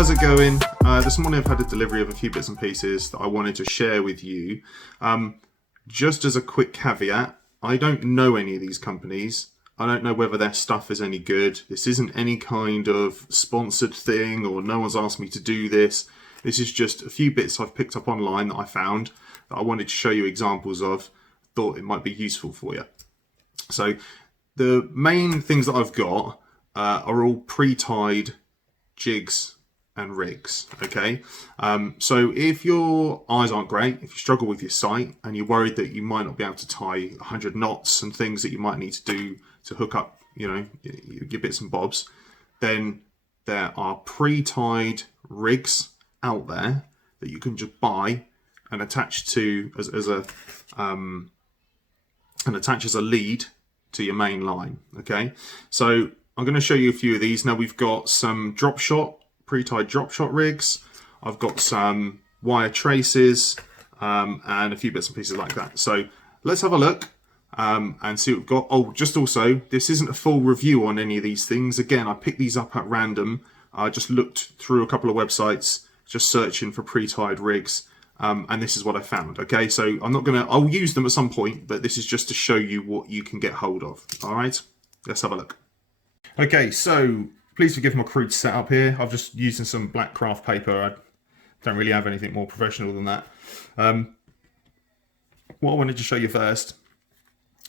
how's it going? This morning I've had a delivery of a few bits and pieces that I wanted to share with you. Just as a quick caveat, I don't know any of these companies. I don't know whether their stuff is any good. This isn't any kind of sponsored thing, or no one's asked me to do this. This is just a few bits I've picked up online that I found that I wanted to show you examples of. Thought it might be useful for you. So the main things that I've got are all pre-tied jigs and rigs. Okay, so if your eyes aren't great, if you struggle with your sight and you're worried that you might not be able to tie 100 knots and things that you might need to do to hook up, your bits and bobs, then there are pre-tied rigs out there that you can just buy and attach to as a lead to your main line. Okay, so I'm going to show you a few of these. Now we've got some drop shot, pre-tied drop shot rigs. I've got some wire traces and a few bits and pieces like that. So let's have a look and see what we've got. Oh, just also, this isn't a full review on any of these things. Again, I picked these up at random. I just looked through a couple of websites, just searching for pre-tied rigs. And this is what I found. Okay, so I'll use them at some point, but this is just to show you what you can get hold of. All right, let's have a look. Okay, so please forgive my crude setup here. I've just using some black craft paper. I don't really have anything more professional than that. What I wanted to show you first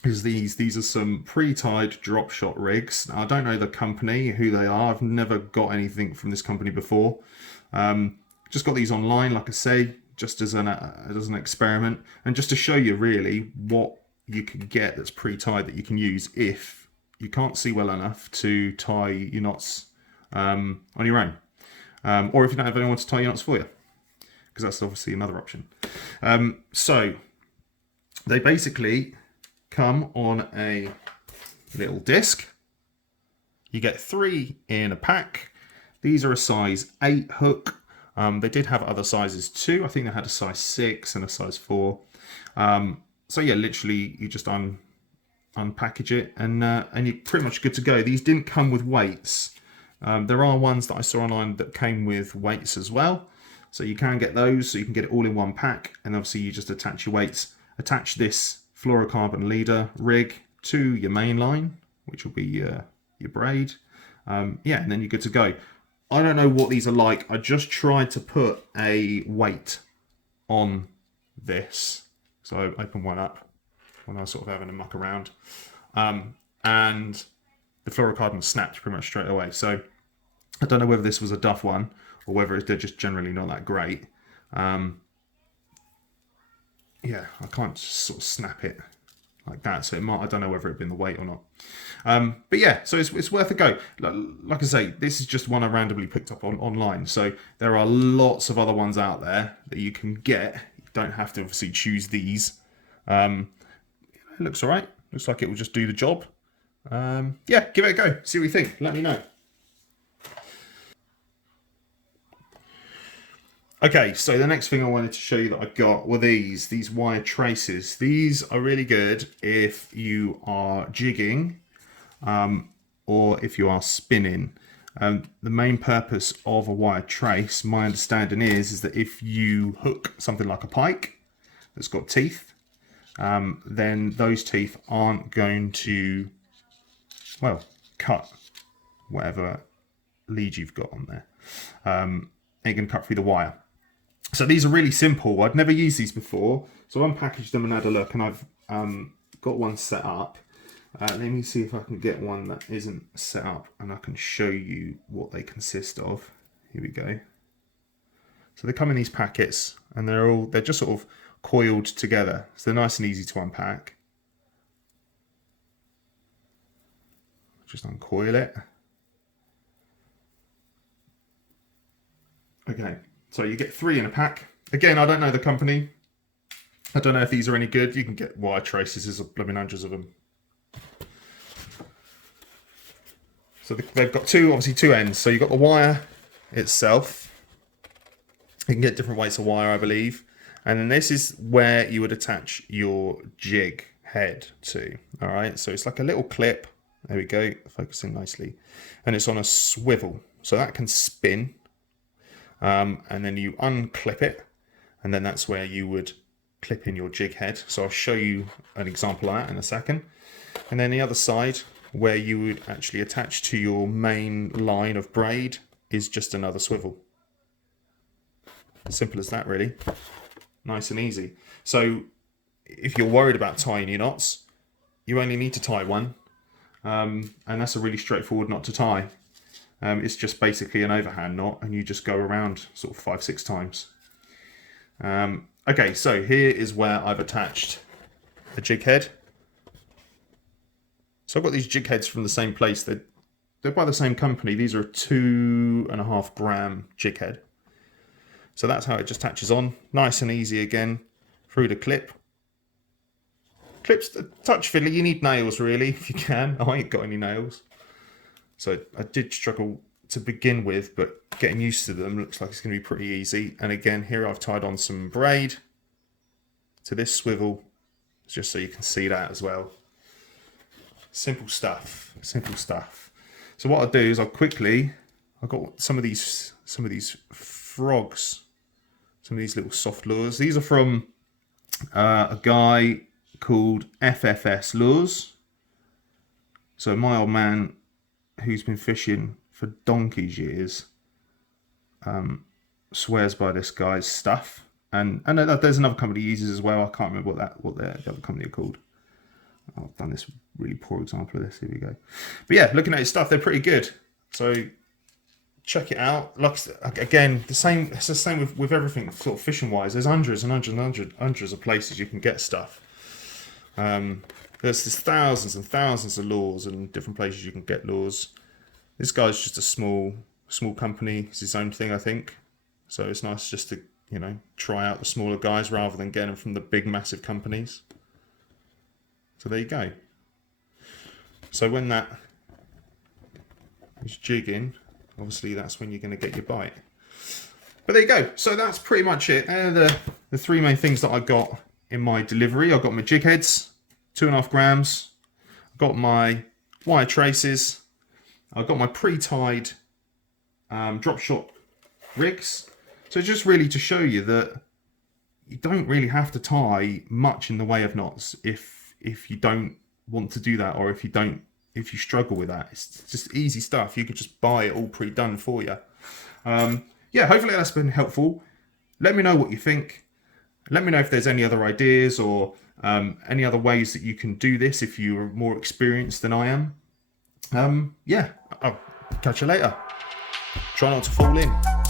is these. These are some pre-tied drop shot rigs. Now, I don't know the company, who they are. I've never got anything from this company before. Just got these online, like I say, just as an experiment, and just to show you really what you can get that's pre-tied that you can use if you can't see well enough to tie your knots on your own, or if you don't have anyone to tie your knots for you, because that's obviously another option. So they basically come on a little disc. You get 3 in a pack. These are a size 8 hook. They did have other sizes too. I think they had a size 6 and a size 4. So yeah, literally you just unpackage it and you're pretty much good to go. These didn't come with weights. There are ones that I saw online that came with weights as well, so you can get those, so you can get it all in one pack, and obviously you just attach your weights, attach this fluorocarbon leader rig to your main line, which will be your braid, and then you're good to go. I don't know what these are like. I just tried to put a weight on this, so I open one up when I was sort of having a muck around, and the fluorocarbon snapped pretty much straight away. So I don't know whether this was a duff one or whether they're just generally not that great. Yeah, I can't just sort of snap it like that, so I don't know whether it'd been the weight or not. But yeah, so it's worth a go. Like I say, this is just one I randomly picked up online, so there are lots of other ones out there that you can get. You don't have to obviously choose these. It looks alright. Looks like it will just do the job. Yeah, give it a go. See what you think. Let me know. Okay, so the next thing I wanted to show you that I got were these wire traces. These are really good if you are jigging or if you are spinning. The main purpose of a wire trace, my understanding is that if you hook something like a pike that's got teeth, then those teeth aren't going to, cut whatever lead you've got on there. Ain't going to cut through the wire. So these are really simple. I'd never used these before, so I unpackaged them and had a look, and I've got one set up. Let me see if I can get one that isn't set up and I can show you what they consist of. Here we go. So they come in these packets and they're just sort of coiled together, so they're nice and easy to unpack. Just uncoil it. Okay, so you get 3 in a pack. Again, I don't know the company. I don't know if these are any good. You can get wire traces, there's blooming hundreds of them. So they've got obviously two ends. So you've got the wire itself. You can get different weights of wire, I believe. And then this is where you would attach your jig head to. All right, so it's like a little clip. There we go, focusing nicely. And it's on a swivel, so that can spin. and then you unclip it, and then that's where you would clip in your jig head. So I'll show you an example of that in a second. And then the other side, where you would actually attach to your main line of braid, is just another swivel. Simple as that, really. Nice and easy. So if you're worried about tying your knots, you only need to tie one, and that's a really straightforward knot to tie. It's just basically an overhand knot, and you just go around sort of 5-6 times. Okay, so here is where I've attached a jig head. So I've got these jig heads from the same place. They're by the same company. These are a 2.5 gram jig head. So that's how it just attaches on. Nice and easy again, through the clip. Clip's a touch fiddly. You need nails, really, if you can. I ain't got any nails. So I did struggle to begin with, but getting used to them looks like it's going to be pretty easy. And again, here I've tied on some braid to this swivel, just so you can see that as well. Simple stuff, simple stuff. So what I'll do is I've got some of these frogs, some of these little soft lures. These are from a guy called FFS Lures. So my old man, who's been fishing for donkey's years, swears by this guy's stuff. And there's another company he uses as well. I can't remember what the other company are called. I've done this really poor example of this. Here we go. But yeah, looking at his stuff, they're pretty good. So check it out. Like again, it's the same with everything sort of fishing wise. There's hundreds of places you can get stuff. There's thousands and thousands of lures and different places you can get lures. This guy's just a small company. It's his own thing, I think. So it's nice just to, try out the smaller guys rather than getting them from the big massive companies. So there you go. So when that is jigging, obviously that's when you're going to get your bite. But there you go. So that's pretty much it. They're the three main things that I got in my delivery. I've got my jig heads, 2.5 grams. I've got my wire traces. I've got my pre-tied drop shot rigs. So just really to show you that you don't really have to tie much in the way of knots if you don't want to do that, or if you struggle with that. It's just easy stuff. You could just buy it all pre-done for you. Yeah, hopefully that's been helpful. Let me know what you think. Let me know if there's any other ideas or any other ways that you can do this if you're more experienced than I am. Yeah, I'll catch you later. Try not to fall in.